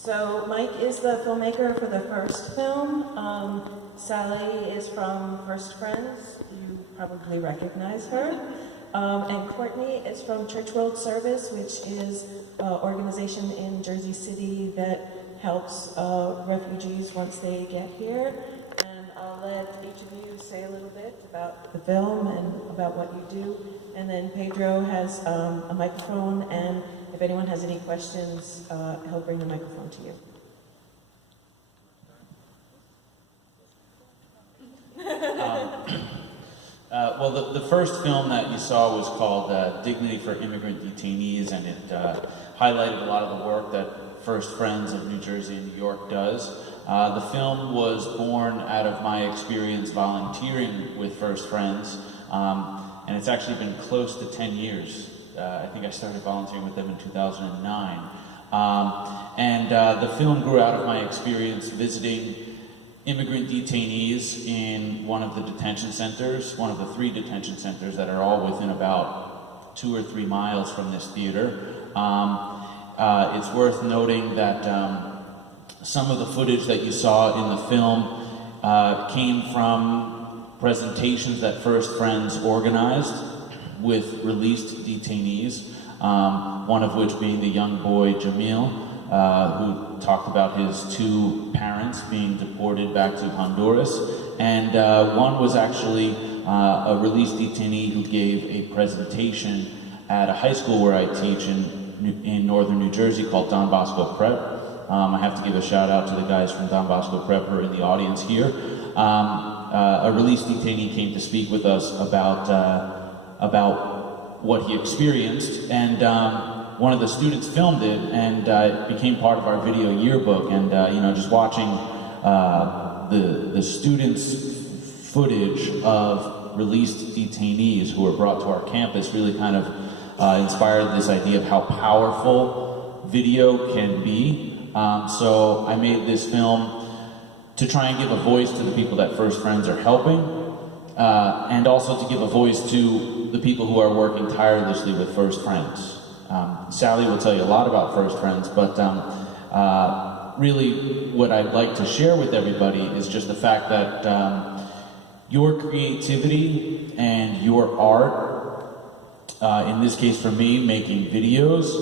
So Mike is the filmmaker for the first film. Sally is from First Friends. You probably recognize her. And Courtney is from Church World Service, which is an organization in Jersey City that helps refugees once they get here. And I'll let each of you say a little bit about the film and about what you do. And then Pedro has a microphone, and if anyone has any questions, he'll bring the microphone to you. Well, the first film that you saw was called Dignity for Immigrant Detainees, and it highlighted a lot of the work that First Friends of New Jersey and New York does. The film was born out of my experience volunteering with First Friends, and it's actually been close to 10 years. I think I started volunteering with them in 2009. The film grew out of my experience visiting immigrant detainees in one of the detention centers, one of the 3 detention centers that are all within about 2 or 3 miles from this theater. It's worth noting that some of the footage that you saw in the film came from presentations that First Friends organized with released detainees, one of which being the young boy Jamil, who talked about his 2 parents being deported back to Honduras, and one was actually a released detainee who gave a presentation at a high school where I teach in northern New Jersey called Don Bosco Prep. I have to give a shout out to the guys from Don Bosco Prep who are in the audience here. A released detainee came to speak with us about what he experienced, and one of the students filmed it, and it became part of our video yearbook. And just watching the students' footage of released detainees who were brought to our campus really kind of inspired this idea of how powerful video can be. So I made this film to try and give a voice to the people that First Friends are helping, and also to give a voice to the people who are working tirelessly with First Friends. Sally will tell you a lot about First Friends, but really what I'd like to share with everybody is just the fact that your creativity and your art, in this case for me, making videos,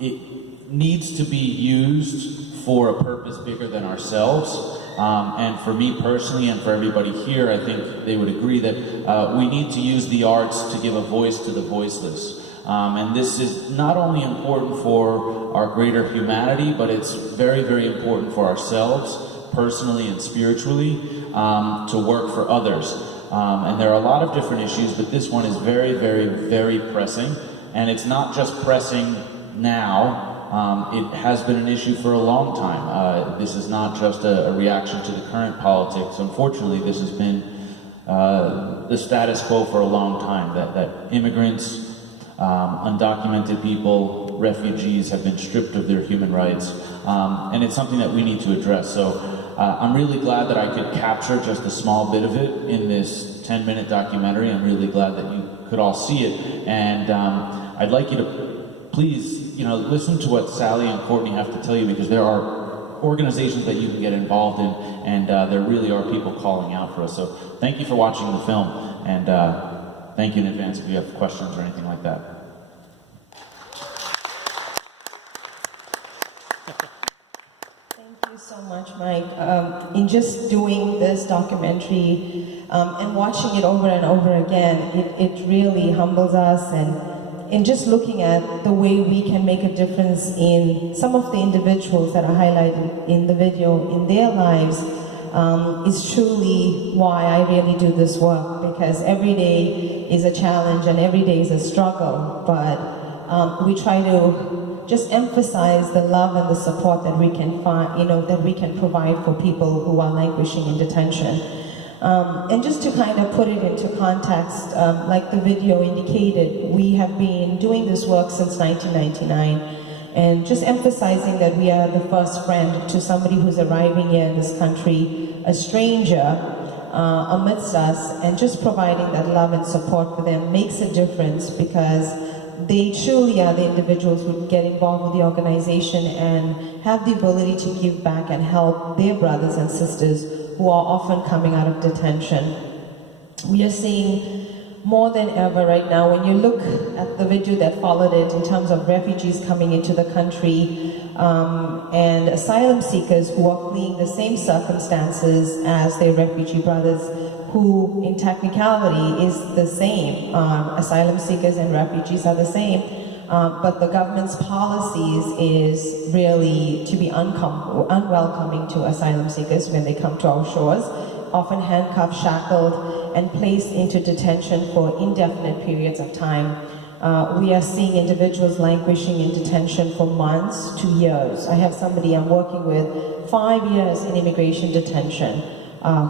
it needs to be used for a purpose bigger than ourselves. And for me personally, and for everybody here, I think they would agree that we need to use the arts to give a voice to the voiceless. And this is not only important for our greater humanity, but it's very, very important for ourselves, personally and spiritually, to work for others. And there are a lot of different issues, but this one is very, very, very pressing. And it's not just pressing now. It has been an issue for a long time. This is not just a reaction to the current politics. Unfortunately, this has been the status quo for a long time, that immigrants, undocumented people, refugees have been stripped of their human rights. And it's something that we need to address. So I'm really glad that I could capture just a small bit of it in this 10-minute documentary. I'm really glad that you could all see it. And I'd like you to please, listen to what Sally and Courtney have to tell you, because there are organizations that you can get involved in, and there really are people calling out for us. So thank you for watching the film, and thank you in advance if you have questions or anything like that. Thank you so much, Mike. In just doing this documentary and watching it over and over again, it really humbles us, and in just looking at the way we can make a difference in some of the individuals that are highlighted in the video, in their lives, is truly why I really do this work, because every day is a challenge and every day is a struggle, but we try to just emphasize the love and the support that we can find, that we can provide for people who are languishing in detention. And just to kind of put it into context, like the video indicated, we have been doing this work since 1999, and just emphasizing that we are the first friend to somebody who's arriving here in this country, a stranger amidst us, and just providing that love and support for them makes a difference, because they truly are the individuals who get involved with the organization and have the ability to give back and help their brothers and sisters who are often coming out of detention. We are seeing more than ever right now, when you look at the video that followed it in terms of refugees coming into the country and asylum seekers who are fleeing the same circumstances as their refugee brothers, who in technicality is the same. Asylum seekers and refugees are the same, but the government's policies is really to be unwelcoming to asylum seekers when they come to our shores, often handcuffed, shackled, and placed into detention for indefinite periods of time. We are seeing individuals languishing in detention for months to years. I have somebody I'm working with 5 years in immigration detention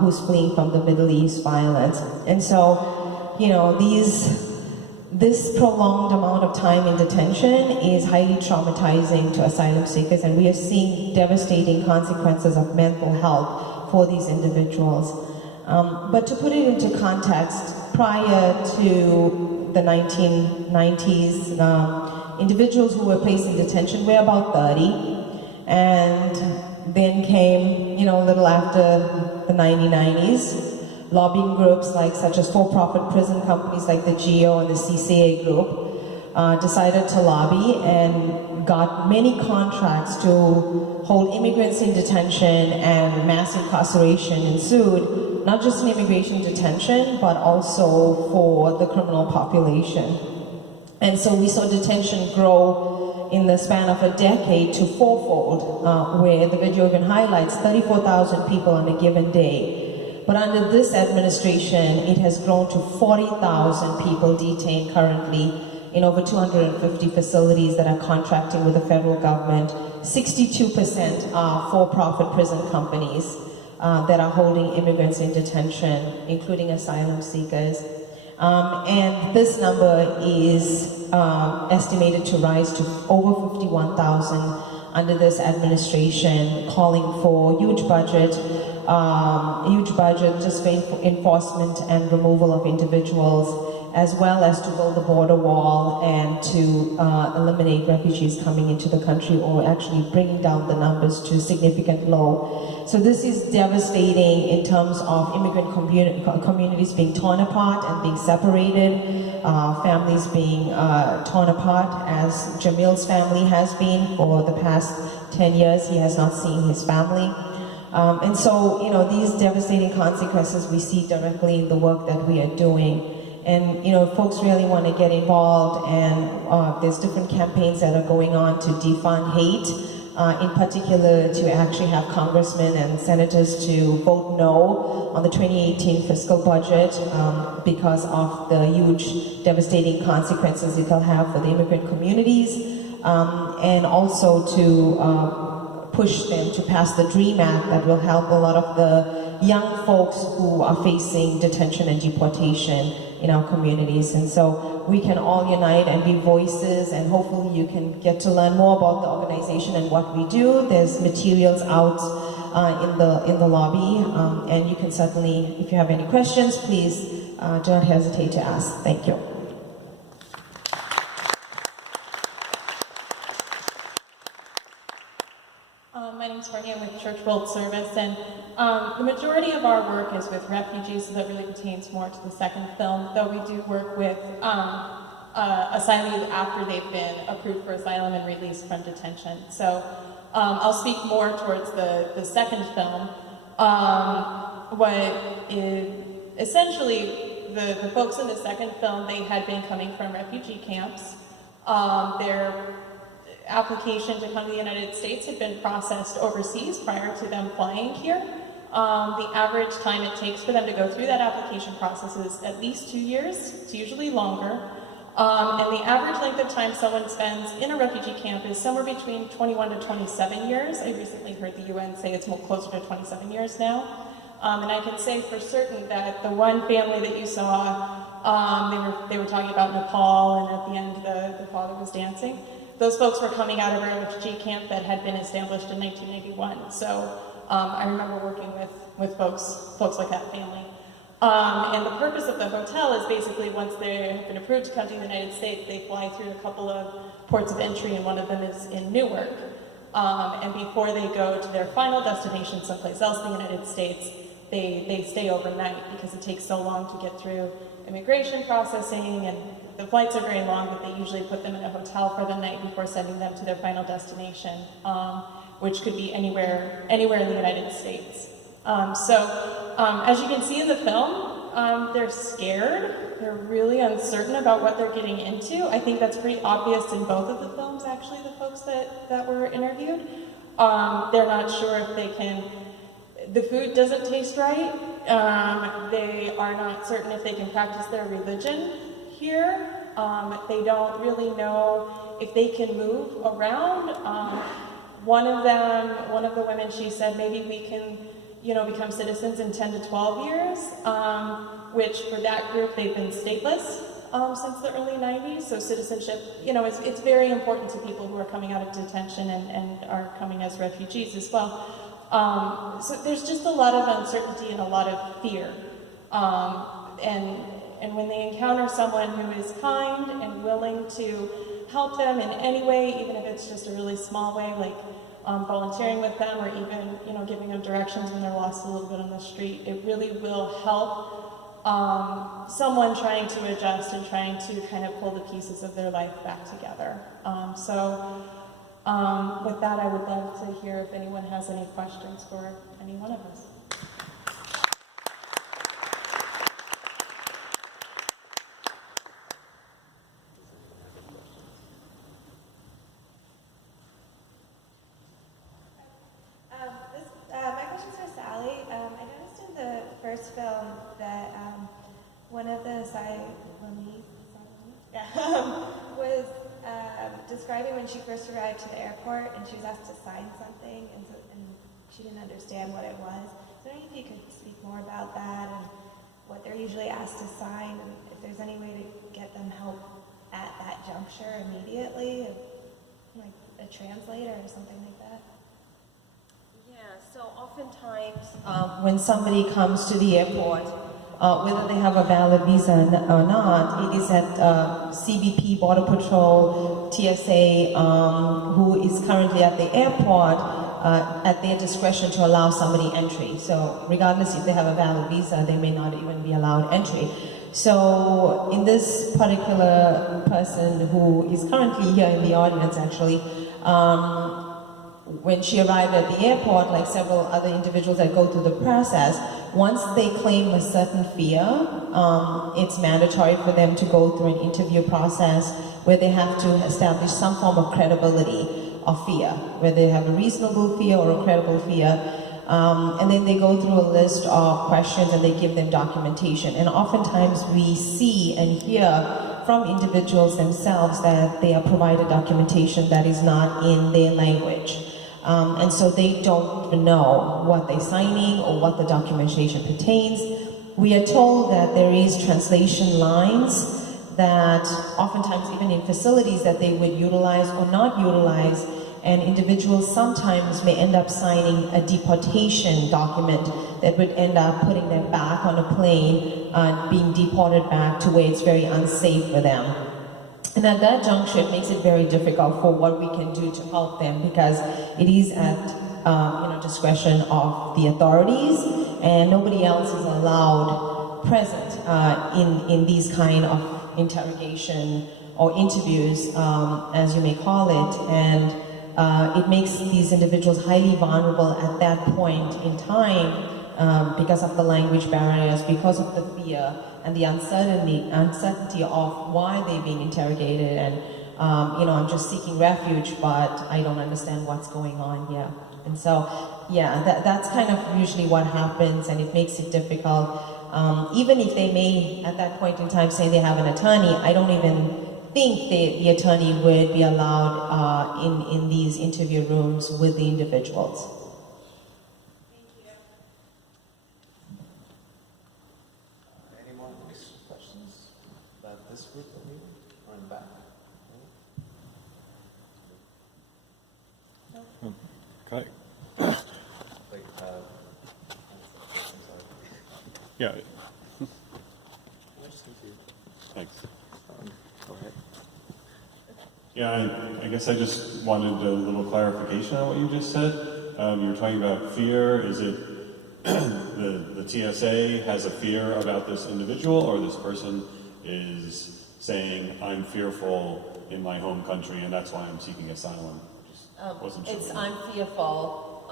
who's fleeing from the Middle East violence. And so, you know, this prolonged amount of time in detention is highly traumatizing to asylum seekers, and we are seeing devastating consequences of mental health for these individuals. But to put it into context, prior to the 1990s, individuals who were placed in detention were about 30, and then came, you know, a little after the 1990s, lobbying groups such as for-profit prison companies like the GEO and the CCA group decided to lobby and got many contracts to hold immigrants in detention, and mass incarceration ensued, not just in immigration detention, but also for the criminal population. And so we saw detention grow in the span of a decade to fourfold, where the video even highlights 34,000 people on a given day. But under this administration, it has grown to 40,000 people detained currently in over 250 facilities that are contracting with the federal government. 62% are for-profit prison companies that are holding immigrants in detention, including asylum seekers. And this number is estimated to rise to over 51,000 under this administration, calling for huge budget just for enforcement and removal of individuals, as well as to build the border wall and to eliminate refugees coming into the country, or actually bringing down the numbers to a significant low. So this is devastating in terms of immigrant communities being torn apart and being separated, families being torn apart, as Jamil's family has been for the past 10 years. He has not seen his family. And so, you know, these devastating consequences we see directly in the work that we are doing. And, you know, folks really want to get involved, and there's different campaigns that are going on to defund hate, in particular to actually have congressmen and senators to vote no on the 2018 fiscal budget because of the huge devastating consequences it will have for the immigrant communities, and also to push them to pass the DREAM Act that will help a lot of the young folks who are facing detention and deportation in our communities. And so we can all unite and be voices, and hopefully you can get to learn more about the organization and what we do. There's materials out in the lobby, and you can certainly, if you have any questions, please do not hesitate to ask. Thank you. My name is Courtney. I'm with Church World Service, and the majority of our work is with refugees, so that really pertains more to the second film, though we do work with asylees after they've been approved for asylum and released from detention. So I'll speak more towards the second film. Essentially, the folks in the second film, they had been coming from refugee camps. Their application to come to the United States had been processed overseas prior to them flying here. The average time it takes for them to go through that application process is at least 2 years. It's usually longer. And the average length of time someone spends in a refugee camp is somewhere between 21 to 27 years. I recently heard the UN say it's more closer to 27 years now. And I can say for certain that the one family that you saw, they were talking about Nepal, and at the end the father was dancing. Those folks were coming out of a refugee camp that had been established in 1991. So I remember working with folks like that family. And the purpose of the hotel is basically once they've been approved to come to the United States, they fly through a couple of ports of entry, and one of them is in Newark. And before they go to their final destination someplace else in the United States, they stay overnight because it takes so long to get through immigration processing, and the flights are very long, but they usually put them in a hotel for the night before sending them to their final destination, which could be anywhere in the United States. As you can see in the film, they're scared. They're really uncertain about what they're getting into. I think that's pretty obvious in both of the films, actually, the folks that were interviewed. They're not sure if they can, the food doesn't taste right. They are not certain if they can practice their religion here. They don't really know if they can move around. One of the women, she said, maybe we can, become citizens in 10 to 12 years, which for that group, they've been stateless since the early 90s. So citizenship, it's very important to people who are coming out of detention and are coming as refugees as well. So there's just a lot of uncertainty and a lot of fear. And when they encounter someone who is kind and willing to help them in any way, even if it's just a really small way, like volunteering with them, or even giving them directions when they're lost a little bit on the street, it really will help someone trying to adjust and trying to kind of pull the pieces of their life back together. With that, I would love to hear if anyone has any questions for any one of us. My question's for Sally. I noticed in the first film that one of the was describing when she first arrived to the airport and she was asked to sign something, and she didn't understand what it was. So I wonder if you could speak more about that and what they're usually asked to sign, and if there's any way to get them help at that juncture immediately, like a translator or something like that. Yeah, so oftentimes when somebody comes to the airport, whether they have a valid visa or not, it is at CBP, Border Patrol, TSA, who is currently at the airport at their discretion to allow somebody entry. So regardless if they have a valid visa, they may not even be allowed entry. So in this particular person who is currently here in the audience actually, when she arrived at the airport, like several other individuals that go through the process, once they claim a certain fear, it's mandatory for them to go through an interview process where they have to establish some form of credibility of fear, whether they have a reasonable fear or a credible fear. And then they go through a list of questions and they give them documentation. And oftentimes we see and hear from individuals themselves that they are provided documentation that is not in their language. And so they don't know what they're signing or what the documentation pertains. We are told that there is translation lines that oftentimes even in facilities that they would utilize or not utilize, and individuals sometimes may end up signing a deportation document that would end up putting them back on a plane and being deported back to where it's very unsafe for them. And at that juncture, it makes it very difficult for what we can do to help them, because it is at discretion of the authorities, and nobody else is allowed present in these kind of interrogation or interviews, as you may call it, and it makes these individuals highly vulnerable at that point in time because of the language barriers, because of the fear and the uncertainty of why they're being interrogated, and I'm just seeking refuge, but I don't understand what's going on here. And so, yeah, that's kind of usually what happens, and it makes it difficult. Even if they may, at that point in time, say they have an attorney, I don't even think the attorney would be allowed in these interview rooms with the individuals. This group of you are in the back. Yeah. Thanks. Go ahead. Yeah, I guess I just wanted a little clarification on what you just said. You were talking about fear. Is it the TSA has a fear about this individual, or this person is saying, I'm fearful in my home country and that's why I'm seeking asylum? Just wasn't sure. I'm fearful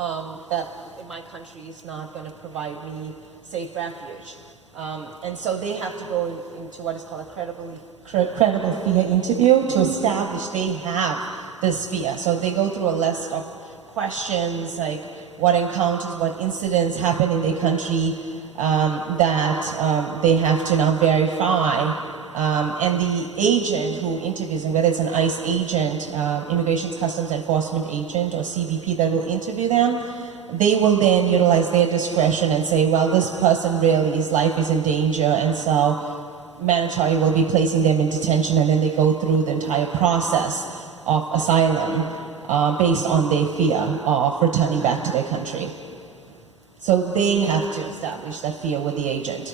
that my country is not going to provide me safe refuge. And so they have to go into what is called a credible fear interview to establish they have this fear. So they go through a list of questions like what encounters, what incidents happen in their country that they have to now verify. And the agent who interviews them, whether it's an ICE agent, Immigration Customs Enforcement agent, or CBP that will interview them, they will then utilize their discretion and say, well, this person really, his life is in danger, and so mandatory will be placing them in detention, and then they go through the entire process of asylum based on their fear of returning back to their country. So they have to establish that fear with the agent,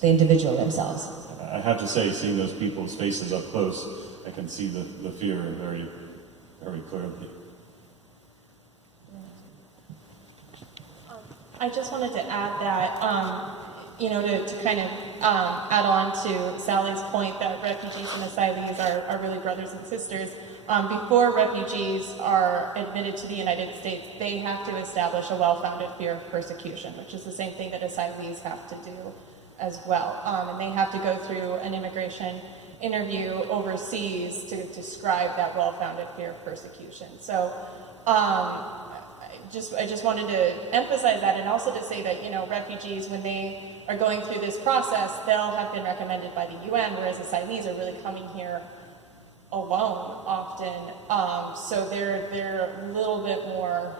the individual themselves. I have to say, seeing those people's faces up close, I can see the fear very, very clearly. I just wanted to add that, you know, to kind of add on to Sally's point that refugees and asylees are really brothers and sisters. Before refugees are admitted to the United States, they have to establish a well-founded fear of persecution, which is the same thing that asylees have to do as well. And they have to go through an immigration interview overseas to describe that well-founded fear of persecution. So I just wanted to emphasize that, and also to say that, you know, refugees, when they are going through this process, they'll have been recommended by the UN, whereas asylees are really coming here alone often. So they're a little bit more,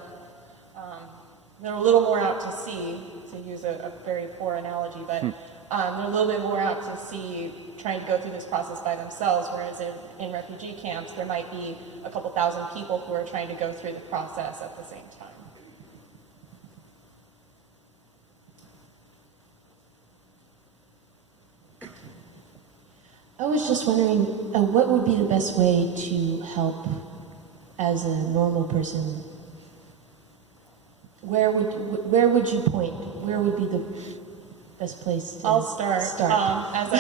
they're a little more out to sea, to use a very poor analogy, but they're a little bit more out to sea trying to go through this process by themselves, whereas in refugee camps, there might be a couple thousand people who are trying to go through the process at the same time. I was just wondering, what would be the best way to help as a normal person? Where would you point? Where would be the best place to I'll start. As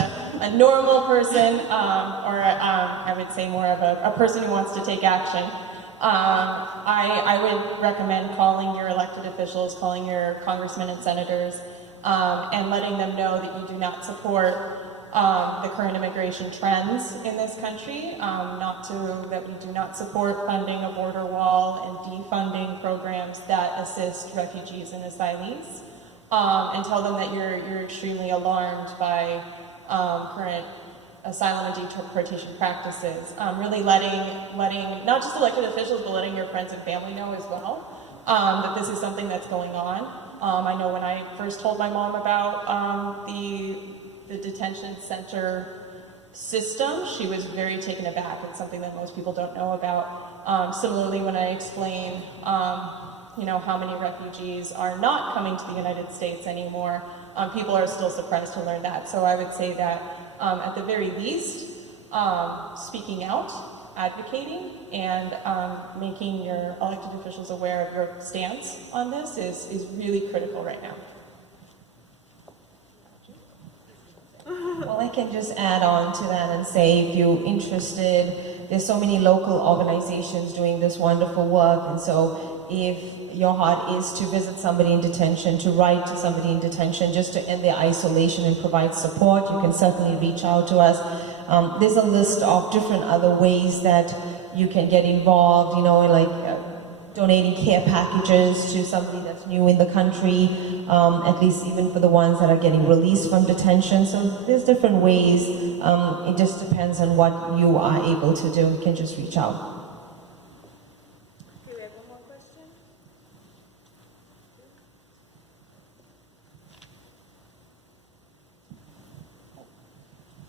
a normal person, or I would say more of a person who wants to take action, I would recommend calling your elected officials, calling your congressmen and senators, and letting them know that you do not support the current immigration trends in this country, that we do not support funding a border wall and defunding programs that assist refugees and asylees, and tell them that you're extremely alarmed by current asylum and deportation practices. Really letting not just elected officials, but letting your friends and family know as well that this is something that's going on. I know when I first told my mom about the detention center system, she was very taken aback. It's something that most people don't know about. Similarly, when I explain, you know, how many refugees are not coming to the United States anymore, people are still surprised to learn that. So I would say that, at the very least, speaking out, advocating, and making your elected officials aware of your stance on this is really critical right now. Well, I can just add on to that and say, if you're interested, there's so many local organizations doing this wonderful work, and so if your heart is to visit somebody in detention, to write to somebody in detention, just to end their isolation and provide support, you can certainly reach out to us. There's a list of different other ways that you can get involved, you know, like donating care packages to somebody that's new in the country, at least even for the ones that are getting released from detention. So there's different ways. It just depends on what you are able to do. You can just reach out. Do we have one more question?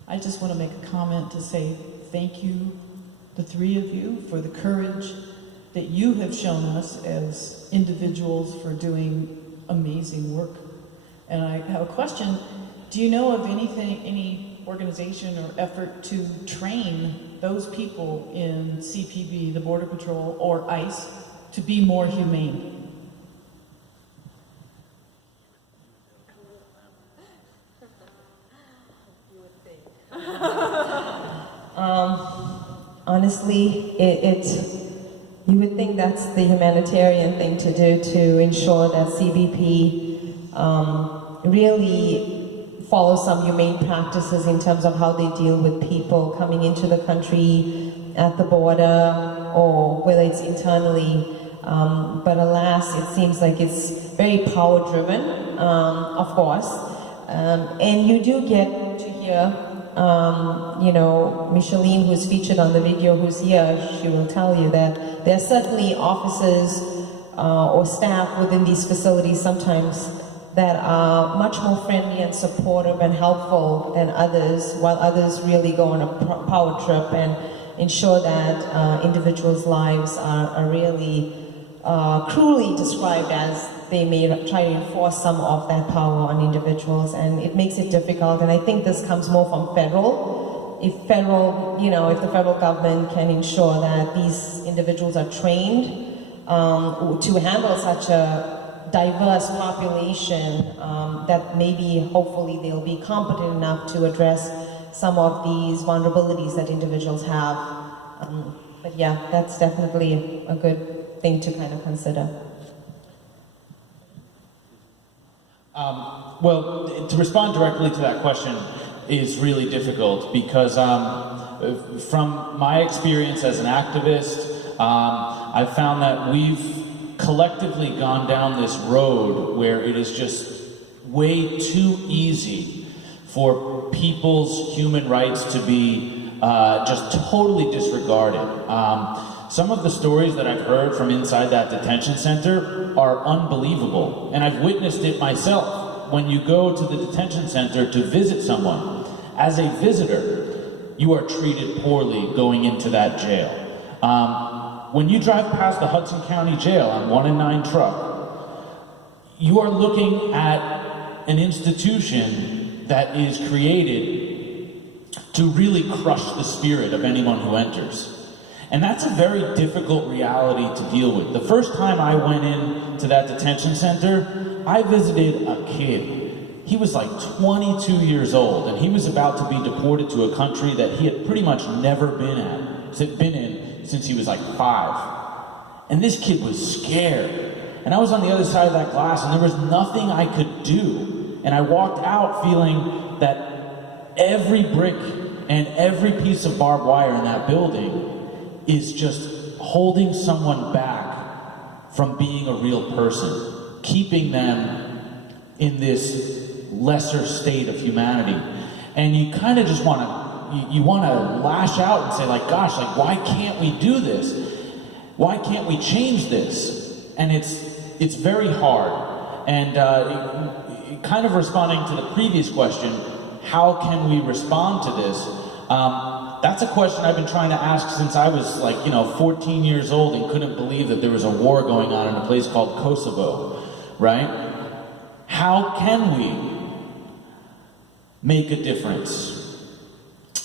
I just want to make a comment to say thank you, the three of you, for the courage that you have shown us as individuals for doing amazing work. And I have a question. Do you know of any organization or effort to train those people in CPB, the Border Patrol, or ICE to be more humane? Honestly, you would think that's the humanitarian thing to do, to ensure that CBP really follow some humane practices in terms of how they deal with people coming into the country at the border, or whether it's internally. But alas, it seems like it's very power-driven, of course. And you do get to hear McLean, who's featured on the video, who's here, she will tell you that there are certainly officers or staff within these facilities sometimes that are much more friendly and supportive and helpful than others, while others really go on a power trip and ensure that individuals' lives are really cruelly described as they may try to enforce some of that power on individuals, and it makes it difficult. And I think this comes more from federal. If the federal government can ensure that these individuals are trained to handle such a diverse population, that maybe, hopefully, they'll be competent enough to address some of these vulnerabilities that individuals have. But yeah, that's definitely a good thing to kind of consider. Well, to respond directly to that question is really difficult because from my experience as an activist, I've found that we've collectively gone down this road where it is just way too easy for people's human rights to be just totally disregarded. Some of the stories that I've heard from inside that detention center are unbelievable, and I've witnessed it myself. When you go to the detention center to visit someone, as a visitor, you are treated poorly going into that jail. When you drive past the Hudson County Jail on 1 and 9 truck, you are looking at an institution that is created to really crush the spirit of anyone who enters. And that's a very difficult reality to deal with. The first time I went into that detention center, I visited a kid. He was like 22 years old, and he was about to be deported to a country that he had pretty much never been in since he was like 5. And this kid was scared. And I was on the other side of that glass, and there was nothing I could do. And I walked out feeling that every brick and every piece of barbed wire in that building is just holding someone back from being a real person, keeping them in this lesser state of humanity. And you kind of just want to lash out and say, like, gosh, like, why can't we do this? Why can't we change this? And it's very hard. And kind of responding to the previous question, how can we respond to this? That's a question I've been trying to ask since I was 14 years old and couldn't believe that there was a war going on in a place called Kosovo, right? How can we make a difference?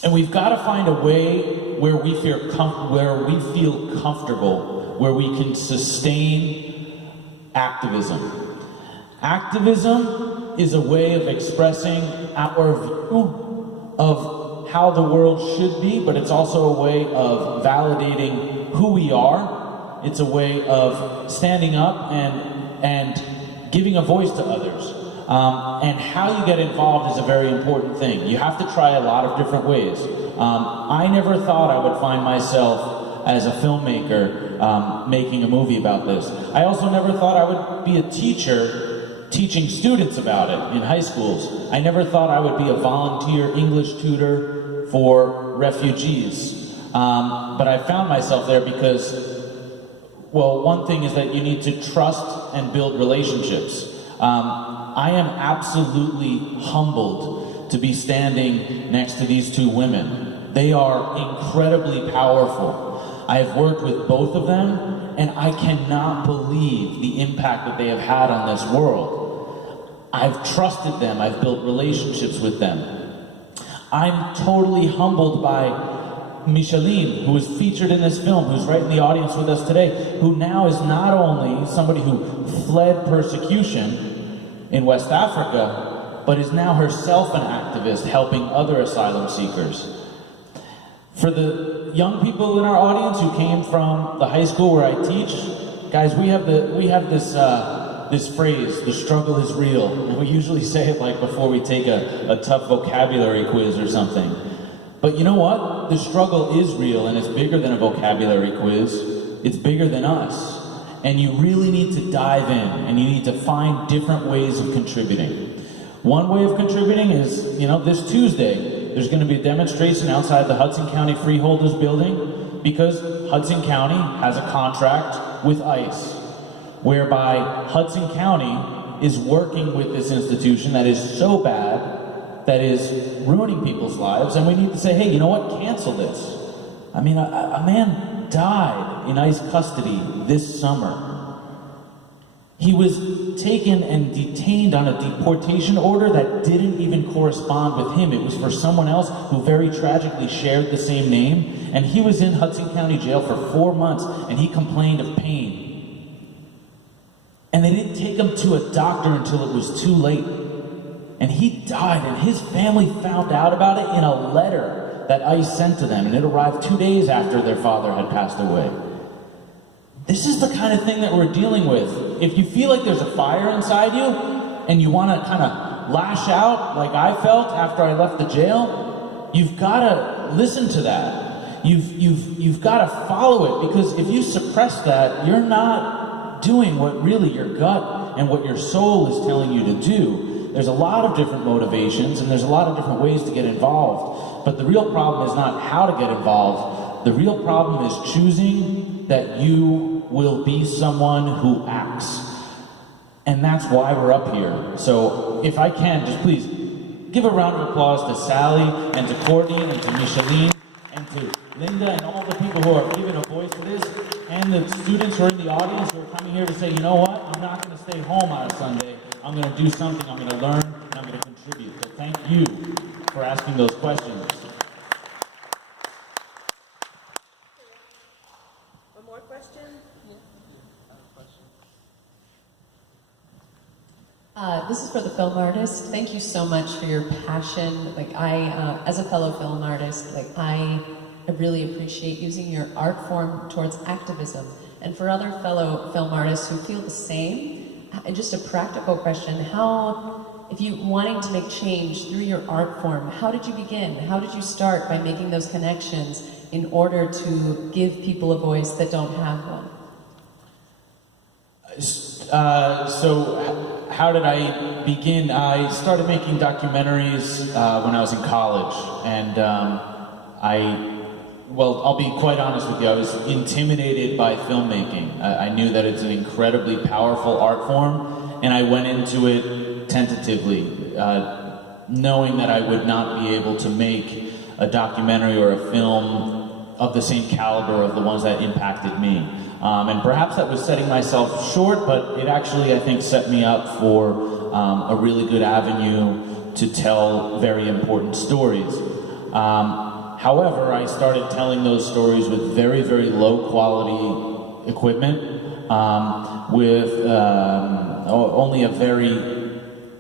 And we've got to find a way where we feel comfortable, where we can sustain activism. Activism is a way of expressing our view of how the world should be, but it's also a way of validating who we are. It's a way of standing up and giving a voice to others. And how you get involved is a very important thing. You have to try a lot of different ways. I never thought I would find myself as a filmmaker making a movie about this. I also never thought I would be a teacher teaching students about it in high schools. I never thought I would be a volunteer English tutor for refugees. But I found myself there because, well, one thing is that you need to trust and build relationships. I am absolutely humbled to be standing next to these two women. They are incredibly powerful. I have worked with both of them, and I cannot believe the impact that they have had on this world. I've trusted them, I've built relationships with them. I'm totally humbled by McLean, who was featured in this film, who's right in the audience with us today, who now is not only somebody who fled persecution in West Africa, but is now herself an activist helping other asylum seekers. For the young people in our audience who came from the high school where I teach, guys, we have this phrase, the struggle is real, and we usually say it like before we take a tough vocabulary quiz or something. But you know what? The struggle is real, and it's bigger than a vocabulary quiz. It's bigger than us. And you really need to dive in, and you need to find different ways of contributing. One way of contributing is, this Tuesday, there's going to be a demonstration outside the Hudson County Freeholders Building because Hudson County has a contract with ICE, whereby Hudson County is working with this institution that is so bad, that is ruining people's lives, and we need to say, hey, you know what, cancel this. I mean, a man died in ICE custody this summer. He was taken and detained on a deportation order that didn't even correspond with him. It was for someone else who very tragically shared the same name, and he was in Hudson County Jail for 4 months, and he complained of pain. And they didn't take him to a doctor until it was too late. And he died, and his family found out about it in a letter that ICE sent to them, and it arrived 2 days after their father had passed away. This is the kind of thing that we're dealing with. If you feel like there's a fire inside you, and you want to kind of lash out like I felt after I left the jail, you've got to listen to that. You've got to follow it, because if you suppress that, you're not doing what really your gut and what your soul is telling you to do. There's a lot of different motivations, and there's a lot of different ways to get involved. But the real problem is not how to get involved. The real problem is choosing that you will be someone who acts. And that's why we're up here. So if I can, just please give a round of applause to Sally and to Courtney and to McLean and to Linda and all the people who are giving a voice to this, and the students who are in the audience who are coming here to say, you know what, I'm not going to stay home on a Sunday. I'm going to do something, I'm going to learn, and I'm going to contribute. So thank you for asking those questions. One more question? This is for the film artist. Thank you so much for your passion. As a fellow film artist, I really appreciate using your art form towards activism. And for other fellow film artists who feel the same, just a practical question, if you wanting to make change through your art form, how did you begin? How did you start by making those connections in order to give people a voice that don't have one? So how did I begin? I started making documentaries when I was in college, and I'll be quite honest with you, I was intimidated by filmmaking. I knew that it's an incredibly powerful art form, and I went into it tentatively, knowing that I would not be able to make a documentary or a film of the same caliber of the ones that impacted me. And perhaps that was setting myself short, but it actually, I think, set me up for a really good avenue to tell very important stories. However, I started telling those stories with very, very low quality equipment, with only a very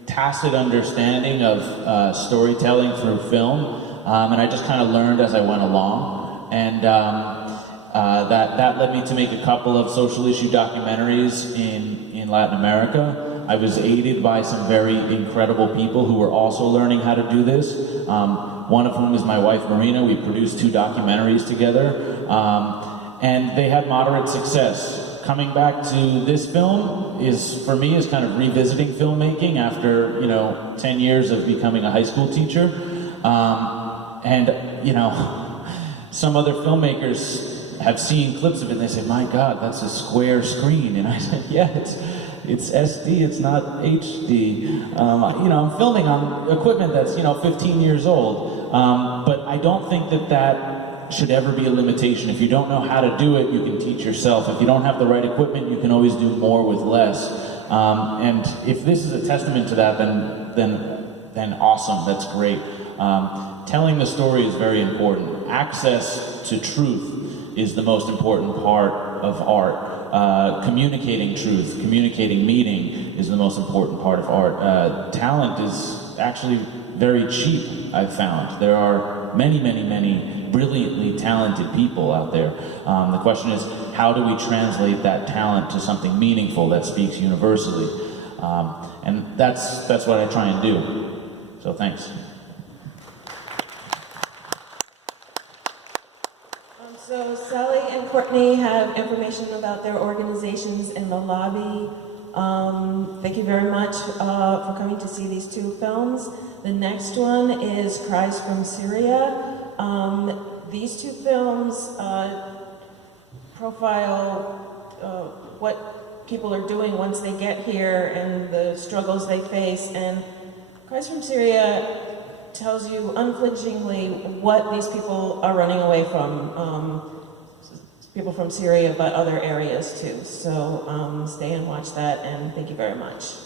tacit understanding of storytelling through film, and I just kind of learned as I went along, and that led me to make a couple of social issue documentaries in Latin America. I was aided by some very incredible people who were also learning how to do this. One of whom is my wife, Marina. We produced 2 documentaries together, and they had moderate success. Coming back to this film for me, is kind of revisiting filmmaking after, 10 years of becoming a high school teacher. Some other filmmakers have seen clips of it and they say, my God, that's a square screen. And I said, yeah, it's SD, it's not HD. I'm filming on equipment that's, 15 years old. But I don't think that should ever be a limitation. If you don't know how to do it, you can teach yourself. If you don't have the right equipment, you can always do more with less. And if this is a testament to that, then awesome, that's great. telling the story is very important. Access to truth is the most important part of art. Communicating truth, communicating meaning is the most important part of art. Talent is actually very cheap, I've found. There are many, many, many brilliantly talented people out there. The question is, how do we translate that talent to something meaningful that speaks universally? And that's what I try and do. So thanks. So Sally and Courtney have information about their organizations in the lobby. Thank you very much for coming to see these two films. The next one is Cries from Syria. These two films profile what people are doing once they get here and the struggles they face. And Cries from Syria tells you unflinchingly what these people are running away from. People from Syria, but other areas too. So stay and watch that, and thank you very much.